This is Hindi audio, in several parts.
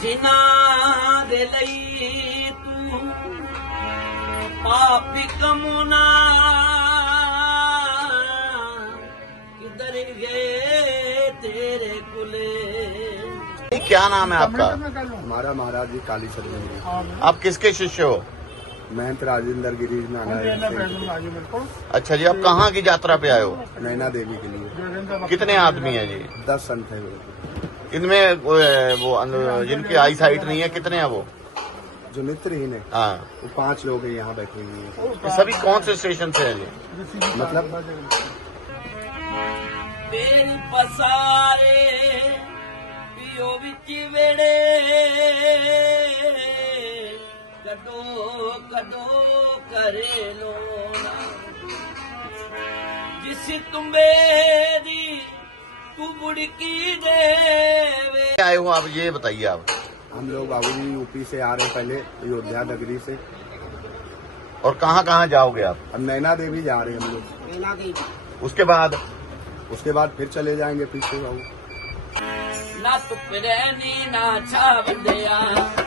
जिना दे तू ਤੂੰ कमुना किधर गए तेरे कुले क्या नाम है आपका हमारा महाराज जी काली सर हाँ, आप किसके शिष्य हो महंत तो राजेंद्र गिरी तो अच्छा जी आप कहाँ की यात्रा पे आए हो नैना देवी के लिए कितने आदमी हैं जी दस संत है इनमें वो जिनकी आई साइट नहीं है कितने हैं वो जो नेत्रहीन है हाँ वो पांच लोग हैं यहाँ बैठे हुए हैं सभी कौन से स्टेशन से हैं मतलब करे लो जिस तुम्बे दी आए हो आप ये बताइए आप हम लोग बाबू जी यूपी से आ रहे हैं पहले अयोध्या नगरी से और कहाँ कहाँ जाओगे आप अब नैना देवी जा रहे हैं हम लोग नैना देवी उसके बाद उसके बाद फिर चले जाएंगे पीछे बाबू ना तुपरे ना छा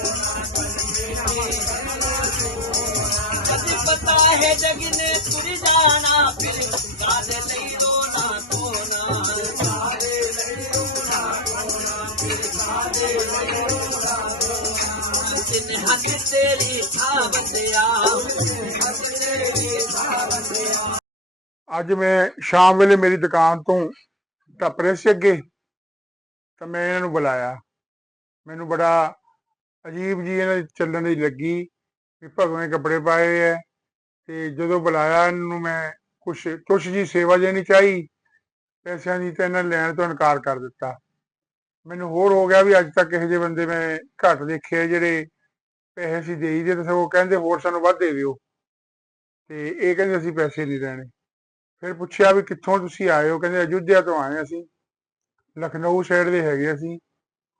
अज मैं शाम वे मेरी दुकान तो रहे से अगे तो मैं इन्होंने बुलाया मैनू बड़ा अजीब जी इन्हें चलने लगी भी भगवें कपड़े पाए है ਤੇ ਜਦੋਂ ਬੁਲਾਇਆ ਇਹਨੂੰ ਮੈਂ ਕੁਛ ਕੁਛ ਜੀ ਸੇਵਾ ਨਹੀਂ ਚਾਹੀ ਪੈਸਿਆਂ ਦੀ ਤੇ ਇਹਨਾਂ ਲੈਣ ਤੋਂ ਇਨਕਾਰ ਕਰ ਦਿੱਤਾ ਮੈਨੂੰ ਹੋਰ ਹੋ ਗਿਆ ਵੀ ਅੱਜ ਤੱਕ ਕਿਸੇ ਜੇ ਬੰਦੇ ਮੈਂ ਘੱਟ ਦੇਖਿਆ ਜਿਹੜੇ ਪੈਸੇ ਸੀ ਦੇਈ ਦੇ ਤੇ ਉਹ ਕਹਿੰਦੇ ਹੋਰ ਸਾਨੂੰ ਵੱਧ ਦੇ ਦਿਓ ਤੇ ਇਹ ਕਹਿੰਦੇ ਅਸੀਂ ਪੈਸੇ ਨਹੀਂ ਦੇਣੇ ਫਿਰ ਪੁੱਛਿਆ ਵੀ ਕਿੱਥੋਂ ਤੁਸੀਂ ਆਏ ਹੋ ਕਹਿੰਦੇ ਅਯੁੱਧਿਆ ਤੋਂ ਆਏ ਅਸੀਂ ਲਖਨਊ ਸ਼ਹਿਰ ਦੇ ਹੈਗੇ ਅਸੀਂ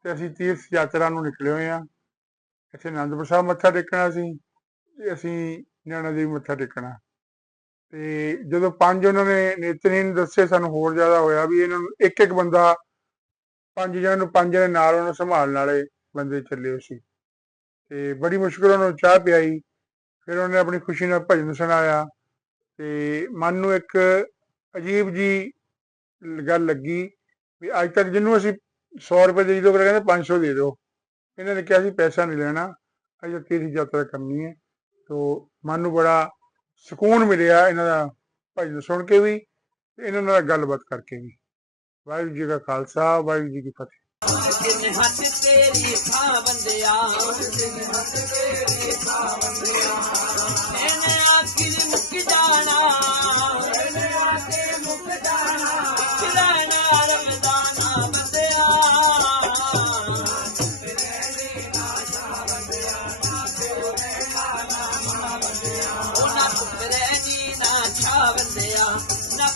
ਤੇ ਅਸੀਂ ਤੀਰਥ ਯਾਤਰਾ ਨੂੰ ਨਿਕਲੇ ਹੋਏ ਆ ਇੱਥੇ ਆਨੰਦਪੁਰ ਸਾਹਿਬ ਮੱਥਾ ਟੇਕਣਾ ਸੀ ਅਸੀਂ ਨਿਆਣਾ ਦੇਵੀ ਮੱਥਾ ਟੇਕਣਾ ਤੇ ਜਦੋਂ ਪੰਜ ਉਹਨਾਂ ਨੇ ਨੇਤਰੀਨ ਦੱਸੇ ਸਾਨੂੰ ਹੋਰ ਜ਼ਿਆਦਾ ਹੋਇਆ ਵੀ ਇਹਨਾਂ ਨੂੰ ਇੱਕ ਇੱਕ ਬੰਦਾ ਪੰਜ ਜਣਾਂ ਨੂੰ ਪੰਜ ਦੇ ਨਾਲ ਉਹਨਾਂ ਸੰਭਾਲਣ ਵਾਲੇ ਬੰਦੇ ਚੱਲੇ ਸੀ ਤੇ ਬੜੀ ਮੁਸ਼ਕਲ ਉਹਨਾਂ ਨੂੰ ਚਾਹ ਪਿਆਈ ਫਿਰ ਉਹਨੇ ਆਪਣੀ ਖੁਸ਼ੀ ਨਾਲ ਭਜਨ ਸੁਣਾਇਆ ਤੇ ਮਨ ਨੂੰ ਇੱਕ ਅਜੀਬ ਜੀ ਗੱਲ ਲੱਗੀ ਵੀ ਅੱਜ ਤੱਕ ਜਿੰਨੂੰ ਅਸੀਂ 100 ਰੁਪਏ ਦੇ ਦਿਓ ਕਹਿੰਦੇ 500 ਦੇ ਦਿਓ ਇਹਨਾਂ ਨੇ ਕਿਹਾ ਸੀ ਪੈਸਾ ਨਹੀਂ ਲੈਣਾ ਅਜੇ ਤੇਰੀ ਯਾਤਰਾ ਕਰਨੀ ਹੈ ਤੋਂ ਮਨ ਨੂੰ ਬੜਾ ਸਕੂਨ ਮਿਲਿਆ ਇਹਨਾਂ ਦਾ ਭਜਨ ਸੁਣ ਕੇ ਵੀ ਤੇ ਇਹਨਾਂ ਨਾਲ ਗੱਲਬਾਤ ਕਰਕੇ ਵੀ ਵਾਹਿਗੁਰੂ ਜੀ ਦਾ ਖਾਲਸਾ ਵਾਹਿਗੁਰੂ ਜੀ ਕੀ ਫਤਿਹ ਜਿਨ ਹੱਥ ਤੇਰੀ ਥਾਂ ਬੰਦਿਆ ਜਿਨ ਹੱਥ ਤੇਰੀ ਥਾਂ ਬੰਦਿਆ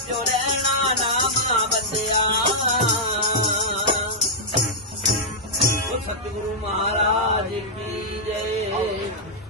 ਜੋ ਰਹਿਣਾ ਨਾਮ ਬੰਦਿਆ ਉਹ ਸਤਿਗੁਰੂ ਮਹਾਰਾਜ ਕੀ ਜੈ